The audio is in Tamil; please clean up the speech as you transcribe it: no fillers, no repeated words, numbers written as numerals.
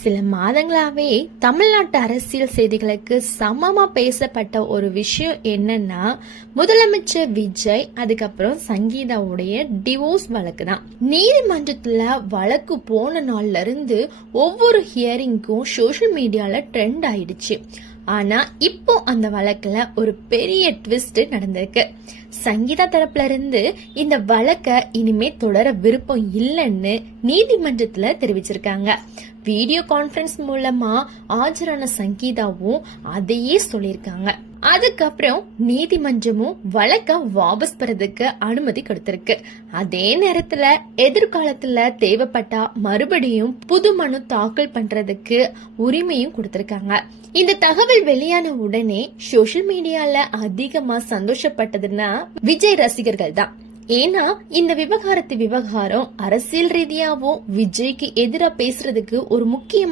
சில மாதங்களாவே தமிழ்நாட்டு அரசியல் செய்திகளுக்கு சமமா பேசப்பட்ட ஒரு விஷயம் என்னன்னா, முதலமைச்சர் விஜய் அதுக்கப்புறம் சங்கீதாவுடைய டிவோர்ஸ் வழக்கு தான். நீதிமன்றத்துல வழக்கு போன நாள்ல இருந்து ஒவ்வொரு ஹியரிங்கும் சோசியல் மீடியால ட்ரெண்ட் ஆயிடுச்சு. ஆனா இப்போ அந்த வழக்குல ஒரு பெரிய ட்விஸ்ட் நடந்திருக்கு. சங்கீதா தரப்புல இருந்து இந்த வழக்க இனிமே தொடர விருப்பம் இல்லைன்னு நீதிமன்றத்துல தெரிவிச்சிருக்காங்க. வீடியோ கான்பரன்ஸ் மூலமா ஆஜரான சங்கீதாவும் அதையே சொல்லிருக்காங்க. அதுக்கப்புறம் நீதிமன்றமும் வழக்க வாபஸ் பெறதுக்கு அனுமதி கொடுத்திருக்கு. அதே நேரத்துல எதிர்காலத்துல தேவைப்பட்டா மறுபடியும் புது மனு தாக்கல் பண்றதுக்கு உரிமையும் கொடுத்திருக்காங்க. இந்த தகவல் வெளியான உடனே சோசியல் மீடியால அதிகமா சந்தோஷப்பட்டதுன்னா விஜய் ரசிகர்கள் தான். ஏன்னா இந்த விவகாரம் அரசியல் ரீதியாவும் விஜய்க்கு எதிரா பேசுறதுக்கு ஒரு முக்கியமான